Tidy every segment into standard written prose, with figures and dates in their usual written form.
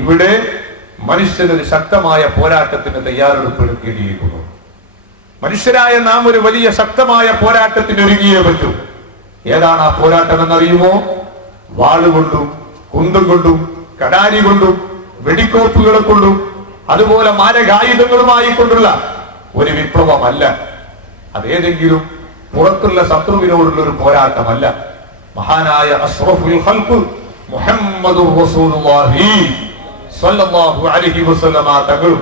ഇവിടെ മനുഷ്യനൊരു ശക്തമായ പോരാട്ടത്തിന് തയ്യാറെടുപ്പെടുക്കേണ്ടിയിരിക്കുന്നു. മനുഷ്യരായ നാം ഒരു വലിയ ശക്തമായ പോരാട്ടത്തിന് ഒരുങ്ങിയേ പറ്റൂ. ഏതാണ് ആ പോരാട്ടം എന്നറിയുമോ? വാളുകൊണ്ടും കുന്തം കൊണ്ടും കടാരി കൊണ്ടും വെടിക്കോപ്പുകളെ കൊണ്ടും അതുപോലെ മാരകായുധങ്ങളുമായി കൊണ്ടുള്ള ഒരു വിപ്ലവമല്ല. അതേതെങ്കിലും പുറത്തുള്ള ശത്രുവിനോടുള്ള ഒരു പോരാട്ടമല്ല. മഹാനായ അഷ്റഫുൽ ഖൽഖ് മുഹമ്മദുർ റസൂലുള്ളാഹി സ്വല്ലല്ലാഹു അലൈഹി വസല്ലമ തങ്ങളും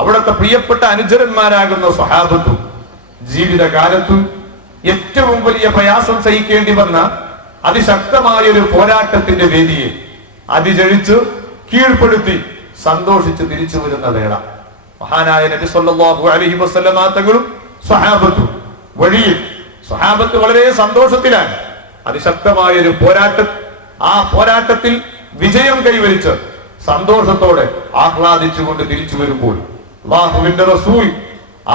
അവിടുത്തെ പ്രിയപ്പെട്ട അനുചരന്മാരാകുന്ന സ്വഹാബത്തും ജീവിതകാലത്തും ഏറ്റവും വലിയ പ്രയാസം സഹിക്കേണ്ടി വന്ന അതിശക്തമായ ഒരു പോരാട്ടത്തിന്റെ വേദിയെ അതിജയിച്ച് കീഴ്പ്പെടുത്തി സന്തോഷിച്ച് തിരിച്ചു വരുന്ന വേള മഹാനായ നബി സല്ലല്ലാഹു അലൈഹി വസല്ലമ തങ്ങളും സ്വഹാബത്തും വഴിയിൽ സ്വഹാബത്ത് വളരെ സന്തോഷത്തിലാണ്. അതിശക്തമായ ഒരു പോരാട്ടം, ആ പോരാട്ടത്തിൽ വിജയം കൈവരിച്ച് സന്തോഷത്തോടെ ആഹ്ലാദിച്ചുകൊണ്ട് തിരിച്ചു വരുമ്പോൾ അല്ലാഹുവിന്റെ റസൂൽ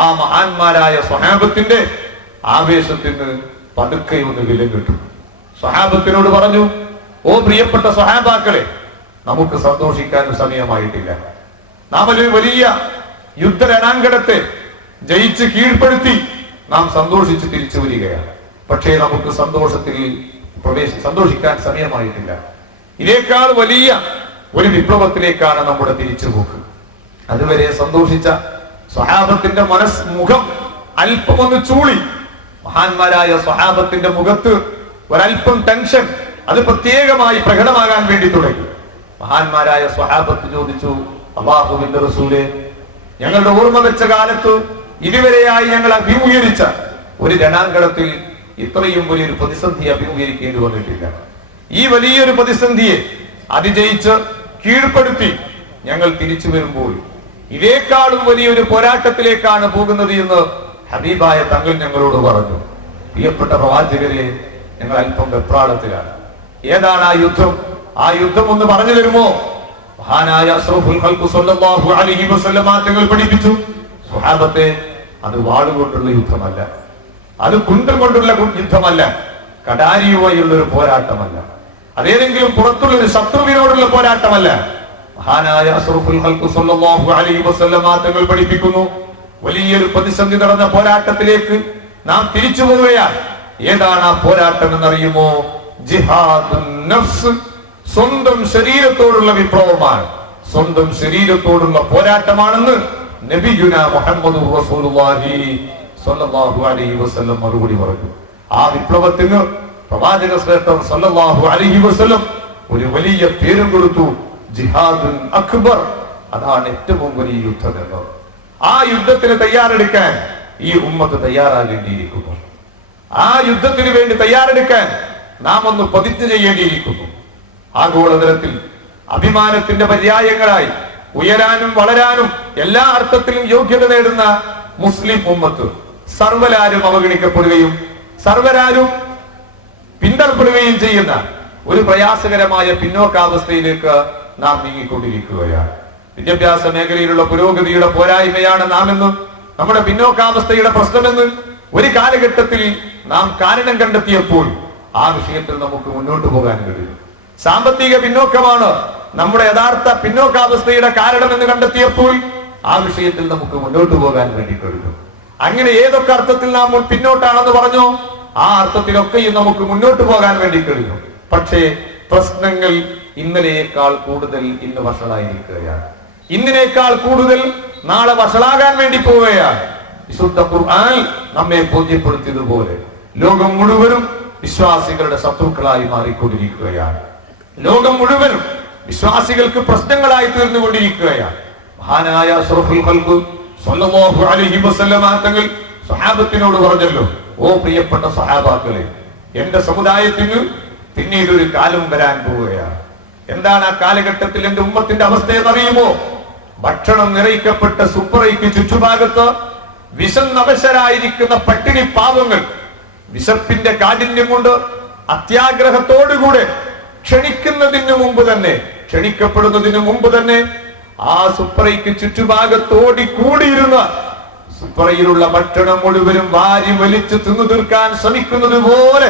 ആ മഹാന്മാരായ സ്വഹാബത്തിന്റെ ആവേശത്തിന് പതുക്കെ ഒന്ന് വില കിട്ടും. സ്വഹാബത്തിനോട് പറഞ്ഞു, ഓ പ്രിയപ്പെട്ട സ്വഹാബാക്കളെ, നമുക്ക് സന്തോഷിക്കാൻ സമയമായിട്ടില്ല. നാം ഒരു വലിയ യുദ്ധരണാങ്കണത്തെ ജയിച്ച് കീഴ്പ്പെടുത്തി നാം സന്തോഷിച്ച് തിരിച്ചു വരികയാണ്. പക്ഷേ നമുക്ക് സന്തോഷിക്കാൻ സമയമായിട്ടില്ല. ഇതിനേക്കാൾ വലിയ ഒരു വിപ്ലവത്തിലേക്കാണ് നമ്മുടെ തിരിച്ചുപോക്ക്. അതുവരെ സന്തോഷിച്ച സ്വഹാബത്തിന്റെ മുഖം അല്പം ഒന്ന് ചൂളി. മഹാന്മാരായ സ്വഹാബത്തിന്റെ മുഖത്ത് ഒരല്പം ടെൻഷൻ അത് പ്രത്യേകമായി പ്രകടമാകാൻ വേണ്ടി തുടങ്ങി. മഹാന്മാരായ സ്വഹാബത്ത് ചോദിച്ചു, അല്ലാഹുവിന്റെ റസൂലേ, ഞങ്ങളുടെ ഓർമ്മ വെച്ച കാലത്ത് ഇതുവരെയായി ഞങ്ങൾ അഭിമുഖീകരിച്ച ഒരു രണാങ്കണത്തിൽ ഇത്രയും വലിയൊരു പ്രതിസന്ധി അഭിമുഖീകരിക്കേണ്ടി വന്നിട്ടില്ല. ഈ വലിയൊരു പ്രതിസന്ധിയെ അതിജയിച്ച് കീഴ്പ്പെടുത്തി ഞങ്ങൾ തിരിച്ചു വരുമ്പോൾ ഇതേക്കാളും വലിയൊരു പോരാട്ടത്തിലേക്കാണ് പോകുന്നത് എന്ന് ഹബീബായ തങ്ങൾ ഞങ്ങളോട് പറഞ്ഞു. പ്രിയപ്പെട്ട പ്രവാചകരെ, ഞങ്ങൾ അല്പം വെപ്രാളത്തിലാണ്. ഏതാണ് ആ യുദ്ധം? ആ യുദ്ധം ഒന്ന് പറഞ്ഞു തരുമോ? മഹാനായ അഷ്റഫുൽ ഖൽഖ് സ്വല്ലല്ലാഹു അലൈഹി വസല്ലമ തങ്ങൾ പഠിപ്പിച്ചു, സ്വഹാബത്തെ, അത് വാളുകൊണ്ടുള്ള യുദ്ധമല്ല, അത് കുന്തം കൊണ്ടുള്ള യുദ്ധമല്ല, കടാരിയുമായുള്ള ഒരു പോരാട്ടമല്ല, അതേതെങ്കിലും പുറത്തുള്ള ഒരു ശത്രുവിനോടുള്ള പോരാട്ടമല്ല. മഹാനായ അഷ്റഫുൽ ഖൽഖ് സ്വല്ലല്ലാഹു അലൈഹി വസല്ലമ തങ്ങൾ പഠിപ്പിക്കുന്നു, വലിയൊരു പ്രതിസന്ധി നടന്ന പോരാട്ടത്തിലേക്ക് നാം തിരിച്ചു പോവുകയാണ്. ഏതാണ് ആ പോരാട്ടം എന്നറിയുമോ? ജിഹാദുൻ നഫ്സ്, സ്വന്തം ശരീരത്തോടുള്ള വിപ്ലവമാണ്, സ്വന്തം ശരീരത്തോടുള്ള പോരാട്ടമാണെന്ന് നബിയുനാ മുഹമ്മദുർ റസൂലുള്ളാഹി സ്വല്ലല്ലാഹു അലൈഹി വസല്ലം മറുപടി പറഞ്ഞു. ആ വിപ്ലവത്തിന് പ്രവാചക ശ്രേഷ്ഠൻ സ്വല്ലല്ലാഹു അലൈഹി വസല്ലം ഒരു വലിയ പേരും കൊടുത്തു, ജിഹാദുൻ അക്ബർ. അതാണ് ഏറ്റവും വലിയ യുദ്ധം എന്ന്. ആ യുദ്ധത്തിന് തയ്യാറെടുക്കാൻ ഈ ഉമ്മത്ത് തയ്യാറാകേണ്ടിയിരിക്കുന്നു. ആ യുദ്ധത്തിന് വേണ്ടി തയ്യാറെടുക്കാൻ നാം ഒന്ന് പ്രതിജ്ഞ ചെയ്യേണ്ടിയിരിക്കുന്നു. ആഗോളതലത്തിൽ അഭിമാനത്തിന്റെ പര്യായങ്ങളായി ഉയരാനും വളരാനും എല്ലാ അർത്ഥത്തിലും യോഗ്യത നേടുന്ന മുസ്ലിം ഉമ്മത്ത് സർവരാരും അവഗണിക്കപ്പെടുകയും സർവരാരും പിന്തള്ളപ്പെടുകയും ചെയ്യുന്ന ഒരു പ്രയാസകരമായ പിന്നോക്കാവസ്ഥയിലേക്ക് നാം നീങ്ങിക്കൊണ്ടിരിക്കുകയാണ്. വിദ്യാഭ്യാസ മേഖലയിലുള്ള പുരോഗതിയുടെ പോരായ്മയാണ് നാമെന്ന്, നമ്മുടെ പിന്നോക്കാവസ്ഥയുടെ പ്രശ്നമെന്ന് ഒരു കാലഘട്ടത്തിൽ നാം കാരണം കണ്ടെത്തിയപ്പോൾ ആ വിഷയത്തിൽ നമുക്ക് മുന്നോട്ട് പോകാൻ കഴിയും. സാമ്പത്തിക പിന്നോക്കമാണ് നമ്മുടെ യഥാർത്ഥ പിന്നോക്കാവസ്ഥയുടെ കാരണമെന്ന് കണ്ടെത്തിയപ്പോൾ ആ വിഷയത്തിൽ നമുക്ക് മുന്നോട്ട് പോകാൻ വേണ്ടി കഴിയും. അങ്ങനെ ഏതൊക്കെ അർത്ഥത്തിൽ നാം പിന്നോട്ടാണെന്ന് പറഞ്ഞോ ആ അർത്ഥത്തിലൊക്കെയും നമുക്ക് മുന്നോട്ട് പോകാൻ വേണ്ടി കഴിയും. പക്ഷേ പ്രശ്നങ്ങൾ ഇന്നലെയേക്കാൾ കൂടുതൽ ഇന്ന് വഷളായിരിക്കുകയാണ്. ഇന്നിനേക്കാൾ കൂടുതൽ നാളെ വഷളാകാൻ വേണ്ടി പോവുകയാണ്. വിശുദ്ധ ഖുർആൻ നമ്മെ ബോധ്യപ്പെടുത്തിയതുപോലെ ലോകം മുഴുവനും വിശ്വാസികളുടെ ശത്രുക്കളായി മാറിക്കൊണ്ടിരിക്കുകയാണ്. ലോകം മുഴുവനും വിശ്വാസികൾക്ക് പ്രശ്നങ്ങളായി തീർന്നുകൊണ്ടിരിക്കുകയാണ്. മഹാനായ അഷ്റഫുൽ ഖൽഖ് സ്വല്ലല്ലാഹു അലൈഹി വസല്ലമ തങ്ങൾ സ്വഹാബത്തിനോട് പറഞ്ഞല്ലോ, ഓ പ്രിയപ്പെട്ട സ്വഹാബാക്കളെ, എന്റെ സമുദായത്തിന് പിന്നീട് ഒരു കാലം വരാൻ പോവുകയാണ്. എന്താണ് ആ കാലഘട്ടത്തിൽ എന്റെ ഉമ്മത്തിന്റെ അവസ്ഥ എന്നറിയുമോ? ഭക്ഷണം നിറയ്ക്കപ്പെട്ട സുപ്പറയ്ക്ക് ചുറ്റുഭാഗത്ത് വിശന്നവശരായിരിക്കുന്ന പട്ടിണി പാവങ്ങൾ വിശപ്പിന്റെ കാഠിന്യം കൊണ്ട് അത്യാഗ്രഹത്തോടുകൂടെ ക്ഷണിക്കപ്പെടുന്നതിന് മുമ്പ് തന്നെ ആ സുപ്പറയ്ക്ക് ചുറ്റുഭാഗത്തോടി കൂടിയിരുന്ന സുപ്പറയിലുള്ള ഭക്ഷണം മുഴുവനും വാരി വലിച്ചു തിന്നു തീർക്കാൻ ശ്രമിക്കുന്നത് പോലെ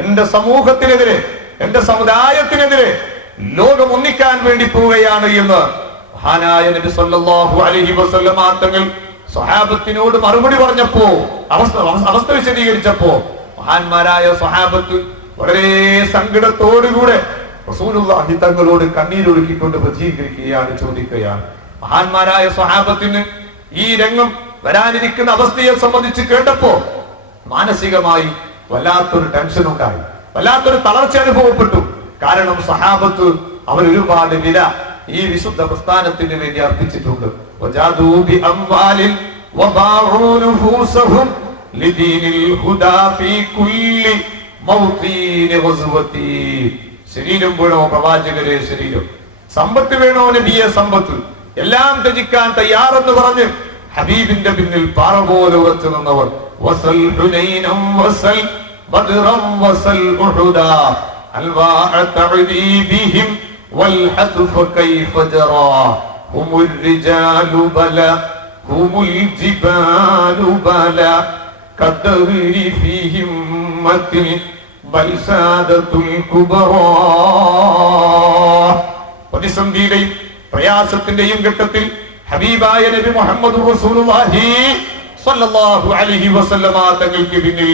എന്റെ സമൂഹത്തിനെതിരെ, എന്റെ സമുദായത്തിനെതിരെ ലോകം ഒന്നിക്കാൻ വേണ്ടി പോവുകയാണ് എന്ന് മഹാനായ നബി സല്ലല്ലാഹു അലൈഹി വസല്ലമ തങ്ങൾ സ്വഹാബത്തിനോട് മറുപടി പറഞ്ഞപ്പോ, അവസ്ഥ വിശദീകരിച്ചപ്പോ മഹാന്മാരായ സ്വഹാബത്ത് വളരെ സങ്കടത്തോടുകൂടെ റസൂലുള്ളാഹി തങ്ങളോട് കണ്ണീരൊഴുക്കിക്കൊണ്ട് പ്രതീകരിക്കുകയാണ്, ചോദിക്കുകയാണ്. മഹാന്മാരായ സ്വഹാബത്തിന് ഈ രംഗം വരാനിരിക്കുന്ന അവസ്ഥയെ സംബന്ധിച്ച് കേട്ടപ്പോ മാനസികമായി വല്ലാത്തൊരു ടെൻഷൻ ഉണ്ടായി, വല്ലാത്തൊരു തളർച്ച അനുഭവപ്പെട്ടു. കാരണം സഹാബത്ത് അവർ ഒരുപാട് വില ഈ വിശുദ്ധ പ്രസ്ഥാനത്തിന് വേണ്ടി അർപ്പിച്ചിട്ടുണ്ട്. ശരീരം വേണോ പ്രവാചകരെ ശരീരം, സമ്പത്ത് വേണോ നബിയെ സമ്പത്ത്, എല്ലാം ത്യജിക്കാൻ തയ്യാറെന്ന് പറഞ്ഞ് ഹബീബിന്റെ പിന്നിൽ പാറ പോലെ ഉറച്ചു നിന്നവർ. വസൽ ഹുനൈനം വസൽ ബദ്റം വസൽ ഉഹുദാ അൽവാഅ തഅദീബിഹിം വൽ ഹത്ഫ കൈഫ ജറാ ഹുമുർ റിജാലു ബല ഹുമുൽ ജിബാലു ബല കദരി ഫീഹിം മത്തിൽ ബൽ സാദത്തുൽ കുബറാ. പ്രതിസന്ധിയുടെയും പ്രയാസത്തിന്റെയും ഘട്ടത്തിൽ ഹബീബായ നബി മുഹമ്മദ് റസൂലുള്ളാഹി സ്വല്ലല്ലാഹു അലൈഹി വസല്ലമ തങ്ങൾക്ക് പിന്നിൽ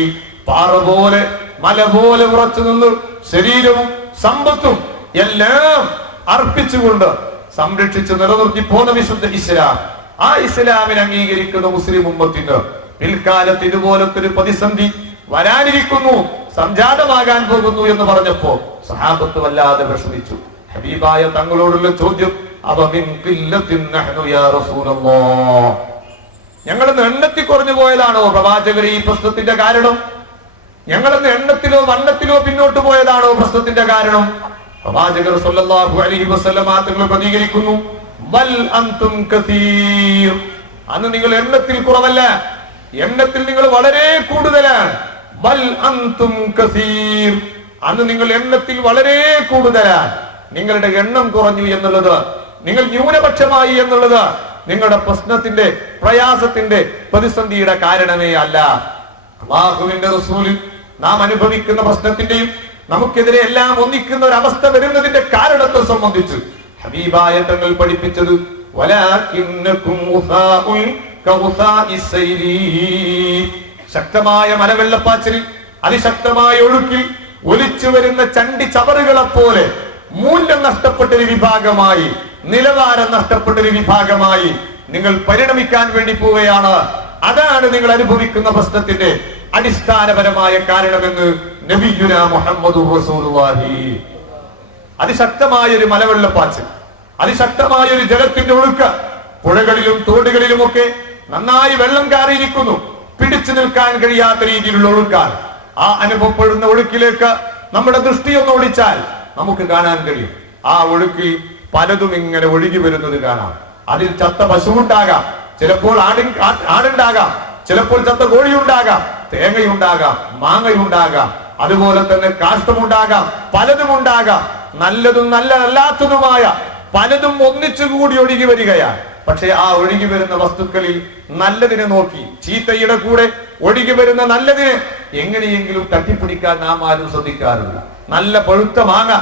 പാറ പോലെ മല പോലെ ഉറച്ചു നിന്ന് ശരീരവും സമ്പത്തും എല്ലാം അർപ്പിച്ചുകൊണ്ട് സംരക്ഷിച്ച് നിലനിർത്തി പോന്ന വിശുദ്ധ ഇസ്ലാം, ആ ഇസ്ലാമിനെ അംഗീകരിക്കുന്ന മുസ്ലിം ഉമ്മത്തിന് പിൽക്കാലത്ത് ഇതുപോലത്തെ ഒരു പ്രതിസന്ധി വരാനിരിക്കുന്നു, സംജാതമാകാൻ പോകുന്നു എന്ന് പറഞ്ഞപ്പോ സഹാബത്ത് വല്ലാതെ വിഷമിച്ചു. ഹബീബായ തങ്ങളോടുള്ള ചോദ്യം, ഞങ്ങളൊന്ന് എണ്ണത്തിൽ കുറഞ്ഞു പോയതാണോ പ്രവാചകർ ഈ പ്രശ്നത്തിന്റെ കാരണം? ഞങ്ങളൊന്ന് എണ്ണത്തിലോ വണ്ണത്തിലോ പിന്നോട്ട് പോയതാണോ പ്രശ്നത്തിന്റെ കാരണം? പ്രവാചകർ സല്ലല്ലാഹു അലൈഹി വസല്ലമ തങ്ങൾ പ്രതികരിക്കുന്നു, ബൽ അൻതും കസീർ. അന്ന് നിങ്ങൾ എണ്ണത്തിൽ കുറവല്ല, എണ്ണത്തിൽ നിങ്ങൾ വളരെ കൂടുതലാണ്. ബൽ അൻതും കസീർ, അന്ന് നിങ്ങൾ എണ്ണത്തിൽ വളരെ കൂടുതലാണ്. നിങ്ങളുടെ എണ്ണം കുറഞ്ഞു എന്നുള്ളത്, നിങ്ങൾ ന്യൂനപക്ഷമായി എന്നുള്ളത് നിങ്ങളുടെ പ്രശ്നത്തിന്റെ പ്രയാസത്തിന്റെ പ്രതിസന്ധിയുടെ കാരണമേ അല്ല. അല്ലാഹുവിന്റെ റസൂൽ നാം അനുഭവിക്കുന്ന പ്രശ്നത്തിന്റെയും നമുക്കെതിരെ എല്ലാം ഒന്നിക്കുന്ന ഒരു അവസ്ഥ വരുന്നതിന്റെ കാരണത്തെ സംബന്ധിച്ച് ഹബീബായ തങ്ങൾ പഠിപ്പിച്ചത്, ശക്തമായ മലവെള്ളപ്പാച്ചിലിൽ അതിശക്തമായ ഒഴുക്കിൽ ഒലിച്ചു വരുന്ന ചണ്ടി ചവറുകളെ പോലെ മൂല്യം നഷ്ടപ്പെട്ടൊരു വിഭാഗമായി, നിലവാരം നഷ്ടപ്പെട്ടൊരു വിഭാഗമായി നിങ്ങൾ പരിണമിക്കാൻ വേണ്ടി പോവുകയാണ്. അതാണ് നിങ്ങൾ അനുഭവിക്കുന്ന പ്രശ്നത്തിന്റെ അടിസ്ഥാനപരമായ കാരണമെന്ന് നബിയുനാ മുഹമ്മദ് റസൂലുള്ളാഹി. അതിശക്തമായ ഒരു മലവെള്ളപ്പാച്ചിൽ, അതിശക്തമായ ഒരു ജലത്തിന്റെ ഒഴുക്ക്, പുഴകളിലും തോടുകളിലുമൊക്കെ നന്നായി വെള്ളം കയറിയിരിക്കുന്നു, പിടിച്ചു നിൽക്കാൻ കഴിയാത്ത രീതിയിലുള്ള ഒഴുക്കാണ്. ആ അനുഭവപ്പെടുന്ന ഒഴുക്കിലേക്ക് നമ്മുടെ ദൃഷ്ടി ഒന്ന് ഓടിച്ചാൽ നമുക്ക് കാണാൻ കഴിയും, ആ ഒഴുക്കിൽ പലതും ഇങ്ങനെ ഒഴുകി വരുന്നത് കാണാം. അതിൽ ചത്ത പശുവുണ്ടാകാം, ചിലപ്പോൾ ആടുണ്ടാകാം, ചിലപ്പോൾ ചത്ത കോഴിയുണ്ടാകാം, തേങ്ങയുണ്ടാകാം, മാങ്ങയുണ്ടാകാം, അതുപോലെ തന്നെ കാഷ്ടമുണ്ടാകാം, പലതും ഉണ്ടാകാം. നല്ലതും നല്ലതല്ലാത്തതുമായ പലതും ഒന്നിച്ചുകൂടി ഒഴുകി വരികയാണ്. പക്ഷെ ആ ഒഴുകി വരുന്ന വസ്തുക്കളിൽ നല്ലതിനെ നോക്കി ചീത്തയുടെ കൂടെ ഒഴുകി വരുന്ന നല്ലതിനെ എങ്ങനെയെങ്കിലും തട്ടിപ്പിടിക്കാൻ നാം ആരും ശ്രദ്ധിക്കാറില്ല. നല്ല പഴുത്ത മാങ്ങ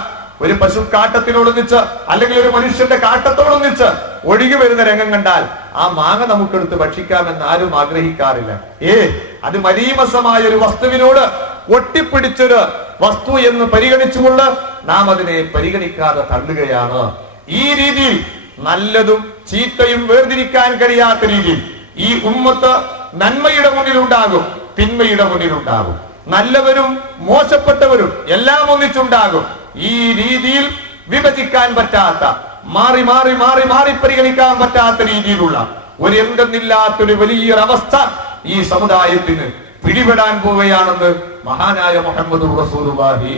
ഒരു പശു കാട്ടത്തിനോടൊന്നിച്ച് അല്ലെങ്കിൽ ഒരു മനുഷ്യന്റെ കാട്ടത്തോടൊന്നിച്ച് ഒഴുകി വരുന്ന രംഗം കണ്ടാൽ ആ മാങ്ങ നമുക്കെടുത്ത് ഭക്ഷിക്കാമെന്ന് ആരും ആഗ്രഹിക്കാറില്ല. അത് മലീമസമായ ഒരു വസ്തുവിനോട് ഒട്ടിപ്പിടിച്ചൊരു വസ്തു എന്ന് പരിഗണിച്ചുകൊണ്ട് നാം അതിനെ പരിഗണിക്കാതെ തള്ളുകയാണ്. ഈ രീതിയിൽ നല്ലതും ചീത്തയും വേർതിരിക്കാൻ കഴിയാത്ത രീതിയിൽ ഈ ഉമ്മത്ത് നന്മയുടെ മുന്നിലുണ്ടാകും, തിന്മയുടെ മുന്നിലുണ്ടാകും, നല്ലവരും മോശപ്പെട്ടവരും എല്ലാം ഒന്നിച്ചുണ്ടാകും. ഈ രീതിയിൽ വിഭജിക്കാൻ പറ്റാത്ത, മാറി മാറി മാറി മാറി പരിഗണിക്കാൻ പറ്റാത്ത രീതിയിലുള്ള ഒരു എന്തെന്നില്ലാത്തൊരു വലിയൊരവസ്ഥ ഈ സമുദായത്തിന് പിടിപെടാൻ പോവുകയാണെന്ന് മഹാനായ മുഹമ്മദ് റസൂലുള്ളാഹി.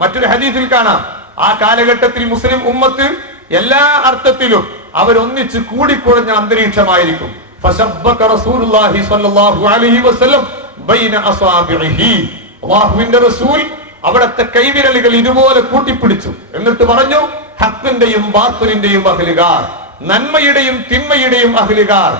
മറ്റൊരു ഹദീസിൽ കാണാം, ആ കാലഘട്ടത്തിൽ മുസ്ലിം ഉമ്മത്ത് എല്ലാ അർത്ഥത്തിലും അവരൊന്നിച്ച് കൂടിക്കുറഞ്ഞ അന്തരീക്ഷമായിരിക്കും. ഫശബ്ബക റസൂലുള്ളാഹി സ്വല്ലല്ലാഹു അലൈഹി വസല്ലം ബൈന അസ്വാബിഹി. അല്ലാഹുവിന്റെ റസൂൽ അവിടത്തെ കൈവിരലുകൾ ഇതുപോലെ കൂട്ടിപ്പിടിച്ചു. എന്നിട്ട് പറഞ്ഞു, ഹക്കിന്റെയും ബാത്തിലിന്റെയും അഹ്ലുകാർ, നന്മയുടെയും തിന്മയുടെയും അഹ്ലുകാർ,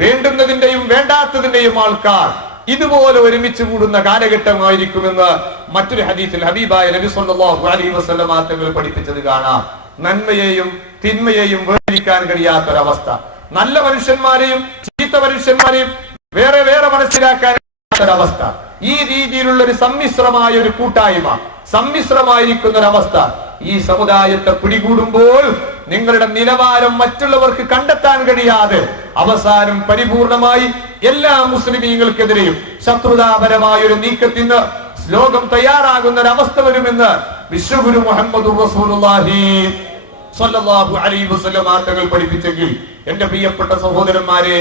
വേണ്ടുന്നതിന്റെയും വേണ്ടാത്തതിന്റെയും ആൾക്കാർ ഇതുപോലെ ഒരുമിച്ച് കൂടുന്ന കാലഘട്ടമായിരിക്കുമെന്ന് മറ്റൊരു ഹദീസിൽ ഹബീബായ നബി സല്ലല്ലാഹു അലൈഹി വസല്ലം തങ്ങൾ പഠിപ്പിച്ചത് കാണാം. നന്മയെയും തിന്മയെയും വേർതിരിക്കാൻ കഴിയാത്തൊരവസ്ഥ, നല്ല മനുഷ്യന്മാരെയും ചീത്ത മനുഷ്യന്മാരെയും വേറെ വേറെ മനസ്സിലാക്കാൻ ഒരവസ്ഥ, ഈ രീതിയിലുള്ള ഒരു സമ്മിശ്രമായ ഒരു കൂട്ടായ്മ, സമ്മിശ്രമായിരിക്കുന്ന ഒരവസ്ഥ ഈ സമുദായത്തെ പിടികൂടുമ്പോൾ നിങ്ങളുടെ നിലവാരം മറ്റുള്ളവർക്ക് കണ്ടെത്താൻ കഴിയാതെ അവസാനം പരിപൂർണമായി എല്ലാ മുസ്ലിമീങ്ങൾക്കെതിരെയും ശത്രുതാപരമായ ഒരു നീക്കത്തിന് ലോകം തയ്യാറാകുന്ന ഒരവസ്ഥ വരുമെന്ന് വിശ്വഗുരു മുഹമ്മദ് റസൂലുള്ളാഹി സ്വല്ലല്ലാഹു അലൈഹി വസല്ലം തങ്ങൾ പഠിപ്പിച്ചെങ്കിൽ എന്റെ പ്രിയപ്പെട്ട സഹോദരന്മാരെ,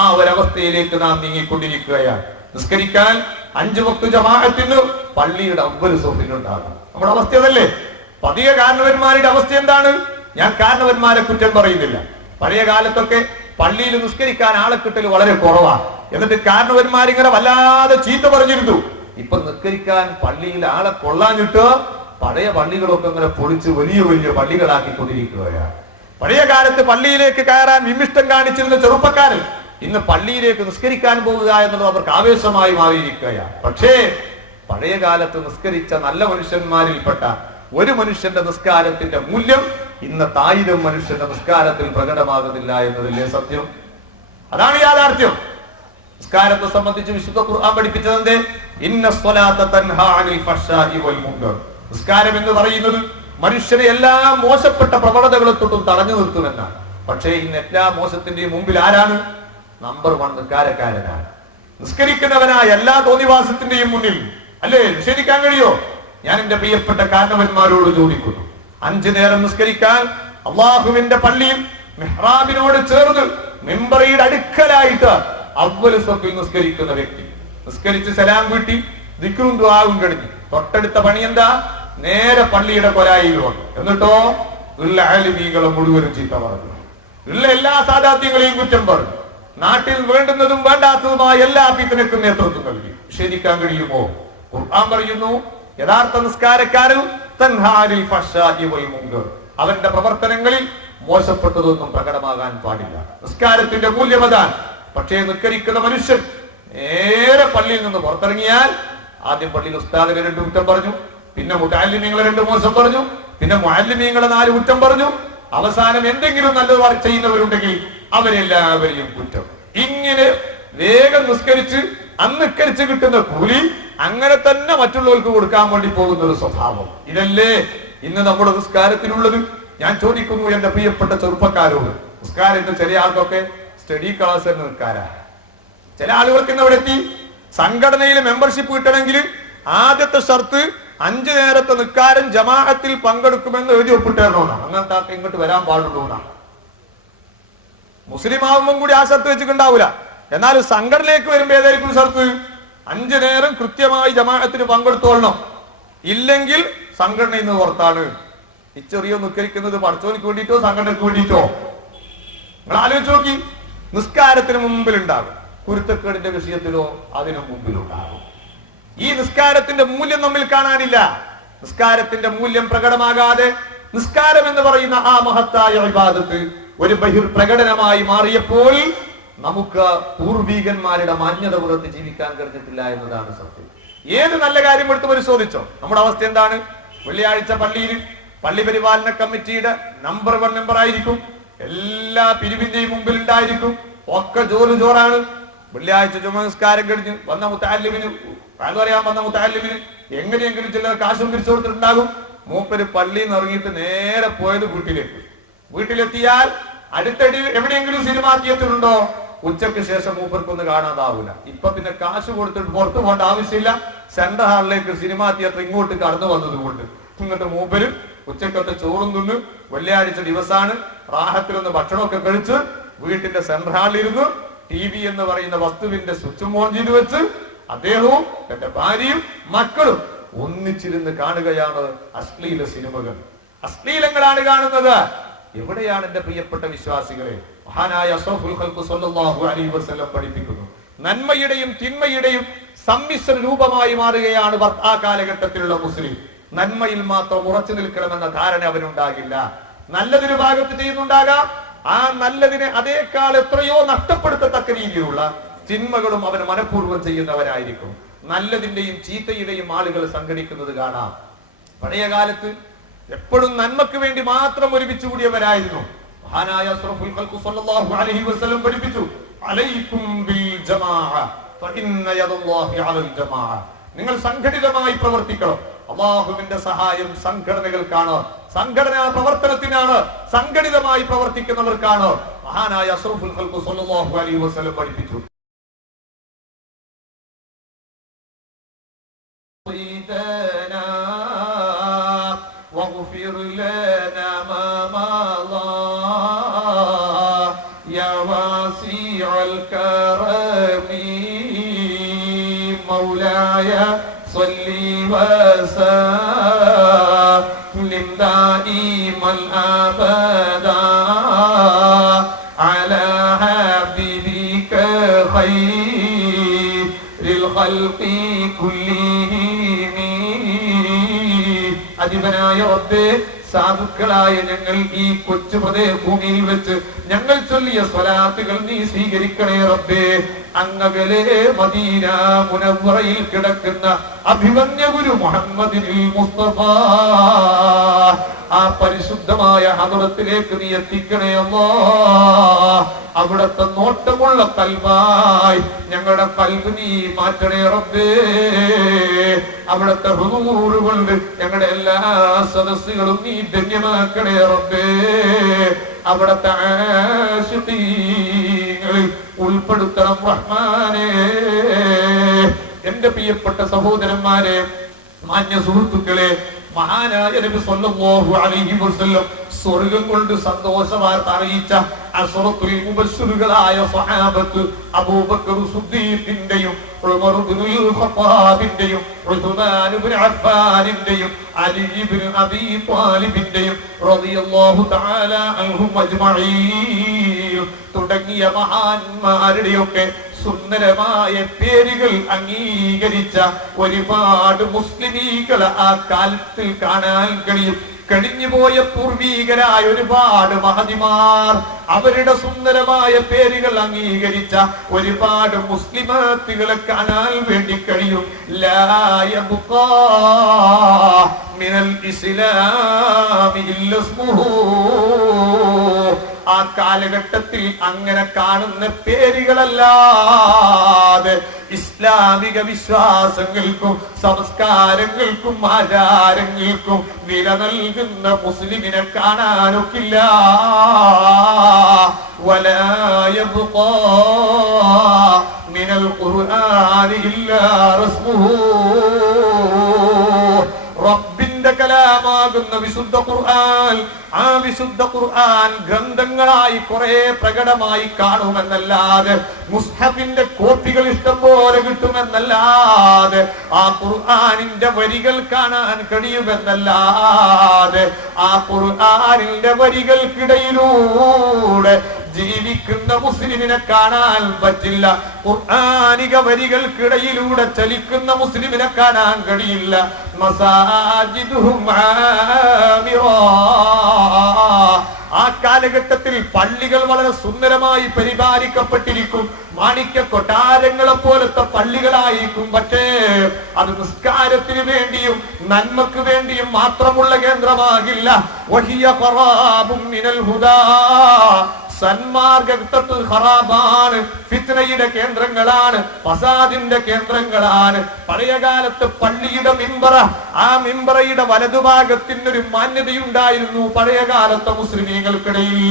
ആ ഒരവസ്ഥയിലേക്ക് നാം നീങ്ങിക്കൊണ്ടിരിക്കുകയാണ്. നിസ്കരിക്കാൻ 5 വക്ത് ജമാഅത്തിന് പള്ളിയുടെ അവ്വൽ സഫിലുണ്ടാകും. നമ്മുടെ അവസ്ഥ അതല്ലേ? പതിയ കാരണവന്മാരുടെ അവസ്ഥ എന്താണ്? ഞാൻ കാരണവന്മാരെ കുറ്റം പറയുന്നില്ല. പഴയ കാലത്തൊക്കെ പള്ളിയിൽ നിസ്കരിക്കാൻ ആളെ കിട്ടൽ വളരെ കുറവാണ്. എന്നിട്ട് കാരണവന്മാരിങ്ങനെ വല്ലാതെ ചീത്ത പറഞ്ഞിരുന്നു. ഇപ്പൊ നിസ്കരിക്കാൻ പള്ളിയിൽ ആളെ കൊള്ളാഞ്ഞിട്ട് പഴയ പള്ളികളൊക്കെ ഇങ്ങനെ പൊളിച്ച് വലിയ വലിയ പള്ളികളാക്കിക്കൊണ്ടിരിക്കുകയാണ്. പഴയ കാലത്ത് പള്ളിയിലേക്ക് കയറാൻ വിമിഷ്ടം കാണിച്ചിരുന്ന ചെറുപ്പക്കാരൻ ഇന്ന് പള്ളിയിലേക്ക് നിസ്കരിക്കാൻ പോവുക എന്നുള്ളത് അവർക്ക് ആവേശമായി മാറിയിരിക്കുകയാണ്. പക്ഷേ പഴയ കാലത്ത് നിസ്കരിച്ച നല്ല മനുഷ്യന്മാരിൽപ്പെട്ട ഒരു മനുഷ്യന്റെ നിസ്കാരത്തിന്റെ മൂല്യം ഇന്നത്തെ 1000 മനുഷ്യന്റെ നിസ്കാരത്തിൽ പ്രകടമാകുന്നില്ല എന്നതല്ലേ സത്യം? അതാണ് യാഥാർത്ഥ്യം. നിസ്കാരത്തെ സംബന്ധിച്ച് വിശുദ്ധ ഖുർആൻ പഠിപ്പിച്ചത് എന്തേ? ഇന്ന സ്വലാത്ത തൻഹാ അനിൽ ഫഹ്ശാഇ വൽ മുൻകർ. നിസ്കാരം എന്ന് പറയുന്നത് മനുഷ്യനെ എല്ലാ മോശപ്പെട്ട പ്രവണതകളെ തൊട്ടും തടഞ്ഞു നിർത്തുമെന്നാണ്. പക്ഷേ ഇന്ന് എല്ലാ മോശത്തിന്റെയും മുമ്പിൽ ആരാണ്? നമ്പർ 1 നിസ്കാരക്കാരനാണ്. നിസ്കരിക്കുന്നവനായ എല്ലാ തോന്നിവാസത്തിന്റെയും മുന്നിൽ അല്ലേ നിഷേധിക്കാൻ കഴിയോ? ഞാൻ എന്റെ പ്രിയപ്പെട്ട കാരണവന്മാരോട് ചോദിക്കുന്നു, 5 നേരം നിസ്കരിക്കാൻ അള്ളാഹുവിന്റെ പള്ളിയിൽ മെഹ്റാബിനോട് ചേർന്ന് മിമ്പറിയുടെ അടുക്കലായിട്ട് അവ്വൽ സഫിൽ നിസ്കരിക്കുന്ന വ്യക്തി നിസ്കരിച്ച് സലാം വീട്ടി ദിക്റും ദുആവും കഴിഞ്ഞു തൊട്ടടുത്ത പണി എന്താ? നേരെ പള്ളിയുടെ കൊലായിൽ വന്നു. എന്നിട്ടോ ഉള്ള ആലിമീകളെ മുഴുവനും ചീത്ത പറഞ്ഞു, ഉള്ള എല്ലാ സാദാത്യങ്ങളെയും കുറ്റം പറഞ്ഞു, നാട്ടിൽ വേണ്ടുന്നതും വേണ്ടാത്തതുമായ എല്ലാ ഫിത്നയ്ക്കും നേതൃത്വം നൽകി. നിഷേധിക്കാൻ കഴിയുമോ? ഖുർആൻ പറയുന്നു, യഥാർത്ഥ നിസ്കാരക്കാരൻ തൻഹാരിൽ ഫഹ്ശാഇ വൽ മുൻകർ, അവന്റെ പ്രവർത്തനങ്ങളിൽ മോശപ്പെട്ടതൊന്നും പ്രകടമാകാൻ പാടില്ല. നിസ്കാരത്തിന്റെ മൂല്യം അതാണ്. പക്ഷേ നിസ്കരിക്കുന്ന മനുഷ്യൻ നേരെ പള്ളിയിൽ നിന്ന് പുറത്തിറങ്ങിയാൽ ആദ്യം പള്ളിയിൽ ഉസ്താദിനെ 2 കുറ്റം പറഞ്ഞു, പിന്നെ മുതഅല്ലിമീങ്ങളെ 2 മോശം പറഞ്ഞു, പിന്നെ മുഅല്ലിമീങ്ങളെ 4 കുറ്റം പറഞ്ഞു, അവസാനം എന്തെങ്കിലും നല്ലത് ചെയ്യുന്നവരുണ്ടെങ്കിൽ അവരെല്ലാവരെയും കുറ്റം. ഇങ്ങനെ വേഗം നിസ്കരിച്ച് അന്നിസ്കരിച്ച് കിട്ടുന്ന കൂലി അങ്ങനെ തന്നെ മറ്റുള്ളവർക്ക് കൊടുക്കാൻ വേണ്ടി പോകുന്ന ഒരു സ്വഭാവം, ഇതല്ലേ ഇന്ന് നമ്മുടെ നിസ്കാരത്തിലുള്ളത്? ഞാൻ ചോദിക്കുന്നു എന്റെ പ്രിയപ്പെട്ട ചെറുപ്പക്കാരോട്, നിസ്കാരം ചില ആൾക്കൊക്കെ സ്റ്റഡി ക്ലാസ് നിൽക്കാരാ. ചില ആളുകൾക്ക് ഇന്ന് അവിടെ എത്തി സംഘടനയിൽ മെമ്പർഷിപ്പ് കിട്ടണമെങ്കിൽ ആദ്യത്തെ ഷർത്ത് 5 നേരത്തെ നിസ്കാരം ജമാഅത്തിൽ പങ്കെടുക്കുമെന്ന് എഴുതി ഒപ്പിട്ടേണമെന്നാണ്. അങ്ങനത്തെ ആൾക്ക് ഇങ്ങോട്ട് വരാൻ പാടുള്ളൂ എന്നാണ്. മുസ്ലിം ആവുമ്പം കൂടി ആ ഷർത്ത് വെച്ചിട്ടുണ്ടാവില്ല. എന്നാൽ സംഘടനയിലേക്ക് വരുമ്പോ ഏതായിരിക്കും ഷർത്ത്? 5 നേരം കൃത്യമായി ജമാഅത്തിന് പങ്കെടുത്തോളണം, ഇല്ലെങ്കിൽ സംഘടനയിൽ നിന്ന് പുറത്താണ്. ഈ ചെറിയ നിസ്കരിക്കുന്നത് പഠിച്ചവനിക്ക് വേണ്ടിയിട്ടോ സംഘടനയ്ക്ക് വേണ്ടിയിട്ടോ? നിങ്ങൾ ആലോചിച്ച് നോക്കി. നിസ്കാരത്തിന് മുമ്പിലുണ്ടാകും, കുരുത്തക്കേടിന്റെ വിഷയത്തിലോ അതിനു മുമ്പിലുണ്ടാകും. ഈ നിസ്കാരത്തിന്റെ മൂല്യം നമ്മിൽ കാണാനില്ല. നിസ്കാരത്തിന്റെ മൂല്യം പ്രകടമാകാതെ നിസ്കാരം എന്ന് പറയുന്ന ആ മഹത്തായ ഇബാദത്ത് ഒരു ബഹിർപ്രകടനമായി മാറിയപ്പോൾ നമുക്ക് പൂർവീകന്മാരുടെ മാന്യത പുറത്ത് ജീവിക്കാൻ കഴിഞ്ഞിട്ടില്ല എന്നതാണ് സത്യം. ഏത് നല്ല കാര്യം എടുത്ത് പരിശോധിച്ചോ നമ്മുടെ അവസ്ഥ എന്താണ്? വെള്ളിയാഴ്ച പള്ളിയിൽ പള്ളി പരിപാലന കമ്മിറ്റിയുടെ നമ്പർ 1 മെമ്പർ ആയിരിക്കും, എല്ലാ പിരിവിന്റെയും മുമ്പിൽ ഉണ്ടായിരിക്കും, ഒക്കെ ജോറാണ്. വെള്ളിയാഴ്ച ജുമാ നിസ്കാരം കഴിഞ്ഞ് വന്ന മുത്തഅല്ലിമിന് പറയാൻ വന്ന മുത്തഅല്ലിമിന് എങ്ങനെയെങ്കിലും ചില കാശും പിരിച്ചു കൊടുത്തിട്ടുണ്ടാകും. മൂപ്പര് പള്ളിയിൽ നിന്ന് ഇറങ്ങിയിട്ട് നേരെ പോയത് വീട്ടിലെത്തിയാൽ അടുത്തടി എവിടെയെങ്കിലും സിനിമാ തിയേറ്റർ ഉണ്ടോ? ഉച്ചയ്ക്ക് ശേഷം മൂപ്പർക്കൊന്ന് കാണാതാവൂല. ഇപ്പൊ പിന്നെ കാശ് കൊടുത്തിട്ട് പുറത്തു പോകേണ്ട ആവശ്യമില്ല. സെൻട്രൽ ഹാളിലേക്ക് സിനിമാ തിയേറ്റർ ഇങ്ങോട്ട് കടന്നു വന്നതുകൊണ്ട് ഇങ്ങോട്ട് മൂപ്പര് ഉച്ചക്കത്തെ ചോറും തിന്ന് വെള്ളിയാഴ്ച ദിവസമാണ് റാഹത്തിലൊന്ന് ഭക്ഷണമൊക്കെ കഴിച്ച് വീട്ടിന്റെ സെൻട്രൽ ഹാളിൽ ഇരുന്ന് TV എന്ന് പറയുന്ന വസ്തുവിന്റെ സ്വിച്ചും ഓൺ ചെയ്ത് വെച്ച് അദ്ദേഹവും തന്റെ ഭാര്യയും മക്കളും ഒന്നിച്ചിരുന്ന് കാണുകയാണ് അശ്ലീല സിനിമകൾ, അശ്ലീലങ്ങളാണ് കാണുന്നത്. എവിടെയാണ് എന്റെ പ്രിയപ്പെട്ട വിശ്വാസികളെ? മഹാനായ അഷ്റഫുൽ ഖൽഖ് സ്വല്ലല്ലാഹു അലൈഹി വസല്ലം പഠിപ്പിക്കുന്നു, നന്മയുടെയും തിന്മയുടെയും സമ്മിശ്ര രൂപമായി മാറുകയാണ് ആ കാലഘട്ടത്തിലുള്ള മുസ്ലിം. നന്മയിൽ മാത്രം ഉറച്ചു നിൽക്കണമെന്ന ധാരണ അവനുണ്ടാകില്ല. നല്ലതൊരു ഭാഗത്ത് ചെയ്യുന്നുണ്ടാകാം, ആ നല്ലതിനെ അതേക്കാൾ എത്രയോ നഷ്ടപ്പെടുത്തത്തക്ക രീതിയിലുള്ള തിന്മകളും അവൻ മനഃപൂർവ്വം ചെയ്യുന്നവരായിരിക്കും. നല്ലതിന്റെയും ചീത്തയുടെയും ആളുകൾ സംഘടിക്കുന്നത് കാണാം. പഴയ കാലത്ത് എപ്പോഴും നന്മക്ക് വേണ്ടി മാത്രം ഒരുമിച്ച് കൂടിയവരായിരുന്നു. മഹാനായ അഷ്റഫുൽ ഖൽഖ് സ്വല്ലല്ലാഹു അലൈഹി വസല്ലം പഠിപ്പിച്ചു, അലൈക്കും ബിൽ ജമാഅ ഫഇന്ന യദല്ലാഹി അലൽ ജമാഅ. നിങ്ങൾ സംഘടിതമായി പ്രവർത്തിക്കണം. അല്ലാഹുവിന്റെ സഹായം സംഘടനകൾക്കാണ്, സംഘടനാ പ്രവർത്തനത്തിനാണ്, സംഘടിതമായി പ്രവർത്തിക്കുന്നവർക്കാണ്. മഹാനായ അഷ്റഫുൽ ഖൽഖ് സ്വല്ലല്ലാഹു അലൈഹി വസല്ലം പഠിപ്പിച്ചു. واغفر لنا ما مضى يا واسع الكرم مولاي صل وسلم دائما ابدا على حبيبك خير الخلق كلهم. അധിപനായ റബ്ബേ, സാധുക്കളായ ഞങ്ങൾ ഈ കൊച്ചു ഭൂമിയിൽ വെച്ച് ഞങ്ങൾ ചൊല്ലിയ സ്വലാത്തുകൾ നീ സ്വീകരിക്കണേ റബ്ബേ. അങ്ങകലെ മദീന മുനവ്വറയിൽ കിടക്കുന്ന അഭിമന്യ ഗുരു മുഹമ്മദിനിൽ മുസ്തഫ ആ പരിശുദ്ധമായ ഹദറത്തിലേക്ക് നീ എത്തിക്കണേ അല്ലാഹ്. അവിടുത്തെ നോട്ടമുള്ള കൽബായി ഞങ്ങളുടെ കൽബ് നീ മാറ്റണേ റബ്ബേ. അവിടുത്തെ ഹുദൂർ കൊണ്ട് ഞങ്ങളുടെ എല്ലാ സദസ്സുകളും നീ ധന്യമാക്കണേ റബ്ബേ. അവിടുത്തെ ആശിഖീങ്ങളിൽ ഉൾപ്പെടുത്തണം റഹ്മാനേ. എന്റെ പ്രിയപ്പെട്ട സഹോദരന്മാരെ, മാന്യ സുഹൃത്തുക്കളെ, മഹാനായ നബി സല്ലല്ലാഹു അലൈഹി വസല്ലം സ്വർഗ്ഗം കൊണ്ട് സന്തോഷ വാർത്ത അറിയിച്ച അശ്റത്തുൽ മുബശ്ശിറുകളായ സ്വഹാബത്ത് അബൂബക്കർ സിദ്ദീഖിന്റെയും ഉമർ ഇബ്നുൽ ഖത്താബിന്റെയും ഉസ്മാൻ ഇബ്നു അഫ്ഫാനിന്റെയും അലി ഇബ്നു അബീ ത്വാലിബിന്റെയും റളിയല്ലാഹു തആല അൻഹും അജ്മഈൻ തുടങ്ങിയ മഹാന്മാരുടെയൊക്കെ സുന്ദരമായ പേരുകൾ അംഗീകരിച്ച ഒരുപാട് മുസ്ലിമീകൾ ആ കാലത്തിൽ കാണാൻ കഴിയും. കഴിഞ്ഞുപോയ പൂർവീകരായ ഒരുപാട് മഹതിമാർ, അവരുടെ സുന്ദരമായ പേരുകൾ അംഗീകരിച്ച ഒരുപാട് മുസ്ലിമാത്തുകളെ കാണാൻ വേണ്ടി കഴിയും. ലാ യബ്ഖാ മിനൽ ഇസ്ലാമി ഇല്ലാ ഇസ്മുഹു. ആ കാലഘട്ടത്തിൽ അങ്ങനെ കാണുന്ന പേരുകളല്ലാതെ ഇസ്ലാമിക വിശ്വാസങ്ങൾക്കും സംസ്കാരങ്ങൾക്കും ആചാരങ്ങൾക്കും വില നൽകുന്ന മുസ്ലിമിനെ കാണാനൊക്കില്ല. വലാ യബ്ഖാ മിനൽ ഖുർആനി ഇല്ലാ റസ്മുഹു. റബ്ബിന്റെ കലാമാകുന്ന വിശുദ്ധ ഖുർആൻ, ആ വിശുദ്ധ ഖുർആൻ ഗ്രന്ഥങ്ങളായി കുറെ പ്രകടമായി കാണുമെന്നല്ലാതെ, മുസ്ഹഫിന്റെ കോപ്പികൾ ഇഷ്ടം പോലെ കിട്ടുമെന്നല്ലാതെ, ആ ഖുർആനിന്റെ വരികൾ കാണാൻ കഴിയുമെന്നല്ലാതെ, ആ ഖുർആനിന്റെ വരികൾക്കിടയിലൂടെ ജീവിക്കുന്ന മുസ്ലിമിനെ കാണാൻ പറ്റില്ല. ഖുർആനിക വരികൾക്കിടയിലൂടെ ചലിക്കുന്ന മുസ്ലിമിനെ കാണാൻ കഴിയില്ല. മസാജിദുഹും ആമിറാ. ആ കാലഘട്ടത്തിൽ പള്ളികൾ വളരെ സുന്ദരമായി പരിപാലിക്കപ്പെട്ടിരിക്കും. മാണിക്യ കൊട്ടാരങ്ങളെ പോലത്തെ പള്ളികളായിരിക്കും. പക്ഷേ അത് നിസ്കാരത്തിന് വേണ്ടിയും നന്മക്ക് വേണ്ടിയും മാത്രമുള്ള കേന്ദ്രമാകില്ല. വഹിയ ഖറാബും മിനൽ ഹുദാ. സന്മാർഗത്തിൽ ഖറാബാണ്, ഫിത്നയുടെ കേന്ദ്രങ്ങളാണ്, ഫസാദിന്റെ കേന്ദ്രങ്ങളാണ്. പഴയകാലത്ത് പള്ളിയുടെ മിമ്പറ, ആ മിമ്പറയുടെ വലതുഭാഗത്തിനൊരു മാന്യതയുണ്ടായിരുന്നു പഴയകാലത്തെ മുസ്ലിമീങ്ങൾക്കിടയിൽ.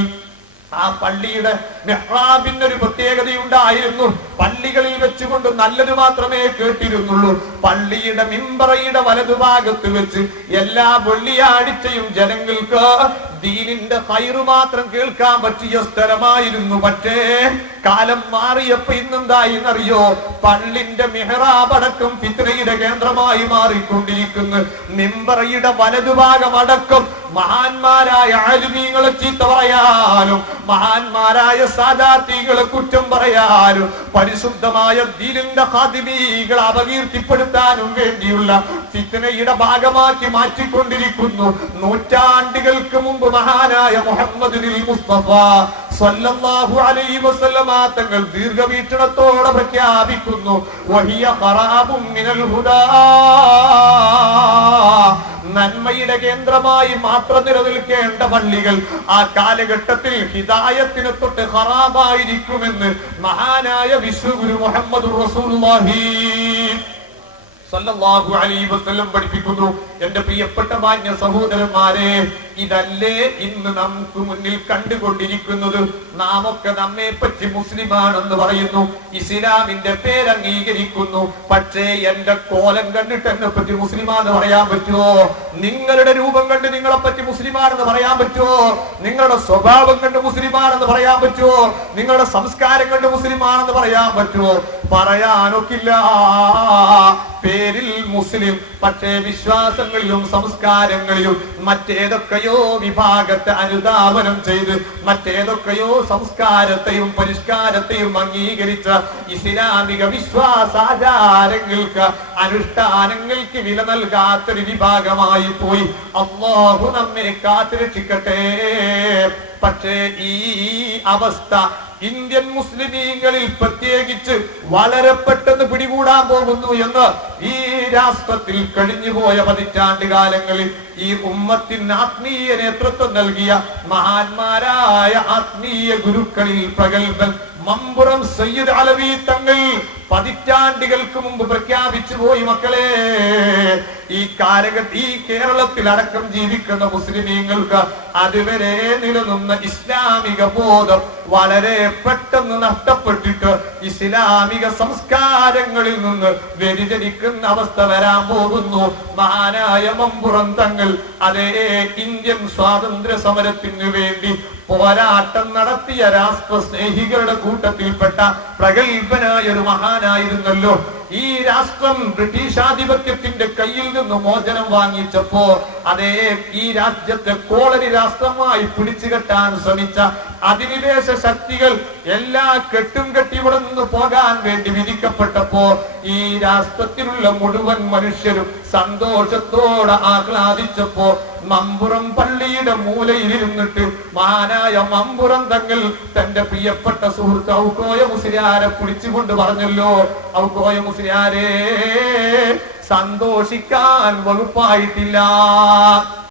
ആ പള്ളിയുടെ മെഹ്റാബിനൊരു പ്രത്യേകതയുണ്ടായിരുന്നു. പള്ളികളിൽ വെച്ചുകൊണ്ട് നല്ലത് മാത്രമേ കേട്ടിരുന്നുള്ളൂ. പള്ളിയുടെ മിമ്പറയുടെ വലതുഭാഗത്ത് വെച്ച് എല്ലാ വെള്ളിയാഴ്ചയും ജനങ്ങൾക്ക് ദീനിന്റെ ഖൈറ് മാത്രം കേൾക്കാൻ പറ്റിയ സ്ഥലമായിരുന്നു. പക്ഷേ കാലം മാറിയപ്പോ ഇന്നെന്തായി എന്നറിയോ? പള്ളിന്റെ മിഹ്റാബ് അടക്കം ഫിത്നയുടെ കേന്ദ്രമായി മാറിക്കൊണ്ടിരിക്കുന്നു. മിമ്പറയുടെ വലതുഭാഗം അടക്കം മഹാന്മാരായ ആലിമീങ്ങളെ ചീത്ത പറയാനും മഹാന്മാരായ സാദാത്തികളെ കുറ്റം പറയാനും പരിശുദ്ധമായ ദീനിന്റെ ഖാദിമീകളെ അപകീർത്തിപ്പെടുത്താനും വേണ്ടിയുള്ള ഫിത്നയുടെ ഭാഗമാക്കി മാറ്റിക്കൊണ്ടിരിക്കുന്നു. നൂറ്റാണ്ടുകൾക്ക് മുമ്പ് മഹാനായ മുഹമ്മദ് മുസ്തഫ സല്ലല്ലാഹു അലൈഹി വസല്ലമ തങ്ങൾ ദീർഘവീക്ഷണത്തോടെ പ്രഖ്യാപിക്കുന്നു, വഹിയ ഖറാബും മിനൽ ഹുദാ. നന്മയുടെ കേന്ദ്രമായി മാത്രം നിലനിൽക്കേണ്ട പള്ളികൾ ആ കാലഘട്ടത്തിൽ ഹിദായത്തിന് തൊട്ട് ഖറാബായിരിക്കുമെന്ന് മഹാനായ വിശ്വഗുരു മുഹമ്മദ് റസൂലുള്ളാഹി സല്ലല്ലാഹു അലൈഹി വസല്ലം പഠിപ്പിക്കുന്നു. എന്റെ പ്രിയപ്പെട്ട മാന്യ സഹോദരന്മാരെ, ഇതല്ലേ ഇന്ന് നമുക്ക് മുന്നിൽ കണ്ടുകൊണ്ടിരിക്കുന്നത്? നാം ഒക്കെ നമ്മെ പറ്റി മുസ്ലിമാണെന്ന് പറയുന്നു, ഇസ്ലാമിന്റെ പേരംഗീകരിക്കുന്നു. പക്ഷേ എന്റെ കോലം കണ്ടിട്ട് എന്നെ പറ്റി മുസ്ലിമാണെന്ന് പറയാൻ പറ്റുമോ? നിങ്ങളുടെ രൂപം കണ്ട് നിങ്ങളെ പറ്റി മുസ്ലിമാണെന്ന് പറയാൻ പറ്റുമോ? നിങ്ങളുടെ സ്വഭാവം കണ്ട് മുസ്ലിമാണെന്ന് പറയാൻ പറ്റുമോ? നിങ്ങളുടെ സംസ്കാരം കണ്ട് മുസ്ലിമാണെന്ന് പറയാൻ പറ്റുമോ? പറയാനൊക്കില്ല. പേരിൽ മുസ്ലിം, പക്ഷേ വിശ്വാസങ്ങളിലും സംസ്കാരങ്ങളിലും മറ്റേതൊക്കെയോ വിഭാഗത്തെ അനുധാവനം ചെയ്ത് മറ്റേതൊക്കെയോ സംസ്കാരത്തെയും പരിഷ്കാരത്തെയും അംഗീകരിച്ച ഇസ്ലാമിക വിശ്വാസാചാരങ്ങൾക്ക് അനുഷ്ഠാനങ്ങൾക്ക് വില നൽകാത്തൊരു വിഭാഗമായി പോയി. അല്ലാഹു നമ്മെ കാത്തുരക്ഷിക്കട്ടെ. പക്ഷേ ഈ അവസ്ഥ ഇന്ത്യൻ മുസ്ലിമീങ്ങളിൽ പ്രത്യേകിച്ച് വളരെ പെട്ടെന്ന് പിടികൂടാൻ പോകുന്നു എന്ന് ഈ രാഷ്ട്രത്തിൽ കഴിഞ്ഞുപോയ പതിറ്റാണ്ട് കാലങ്ങളിൽ ഈ ഉമ്മത്തിന് ആത്മീയ നേതൃത്വം നൽകിയ മഹാന്മാരായ ആത്മീയ ഗുരുക്കളിൽ പ്രഗത്ഭൻ മമ്പുറം സയ്യിദ് അലവി തങ്ങൾ പതിറ്റാണ്ടുകൾക്ക് മുമ്പ് പ്രഖ്യാപിച്ചു പോയി, മക്കളെ, ഈ കേരളത്തിൽ അടക്കം ജീവിക്കുന്ന മുസ്ലിമീങ്ങൾക്ക് അതുവരെ നിലനിന്ന ഇസ്ലാമിക ബോധം വളരെ പെട്ടെന്ന് നഷ്ടപ്പെട്ടിട്ട് ഇസ്ലാമിക സംസ്കാരങ്ങളിൽ നിന്ന് വ്യതിചലിക്കുന്ന അവസ്ഥ വരാൻ പോകുന്നു. മഹാനായ മമ്പുറം തങ്ങൾ അതേ ഇന്ത്യൻ സ്വാതന്ത്ര്യ സമരത്തിന് വേണ്ടി പോരാട്ടം നടത്തിയ രാഷ്ട്ര സ്നേഹികളുടെ കൂട്ടത്തിൽപ്പെട്ട പ്രഗത്ഭനായ ഒരു മഹാനായിരുന്നല്ലോ. ഈ രാഷ്ട്രം ബ്രിട്ടീഷ് ആധിപത്യത്തിന്റെ കയ്യിൽ നിന്ന് മോചനം വാങ്ങിച്ചപ്പോ അതേ ഈ രാജ്യത്തെ കോളനി രാഷ്ട്രമായി പിടിച്ചു കെട്ടാൻ ശ്രമിച്ച അധിനിവേശ ശക്തികൾ എല്ലാ കെട്ടും കെട്ടി ഇവിടെ നിന്ന് പോകാൻ വേണ്ടി വിധിക്കപ്പെട്ടപ്പോ ഈ രാഷ്ട്രത്തിലുള്ള മുഴുവൻ മനുഷ്യരും സന്തോഷത്തോടെ ആഹ്ലാദിച്ചപ്പോ മമ്പുറം പള്ളിയുടെ മൂലയിലിരുന്നിട്ട് മഹാനായ മമ്പുറം തങ്ങൾ തന്റെ പ്രിയപ്പെട്ട സുഹൃത്ത് ഔക്കോയ മുസ്ലിയാരെ പിടിച്ചുകൊണ്ട് പറഞ്ഞല്ലോ, ഔക്കോയ മുസ്ലിയാരെ, സന്തോഷിക്കാൻ വകുപ്പായിട്ടില്ല.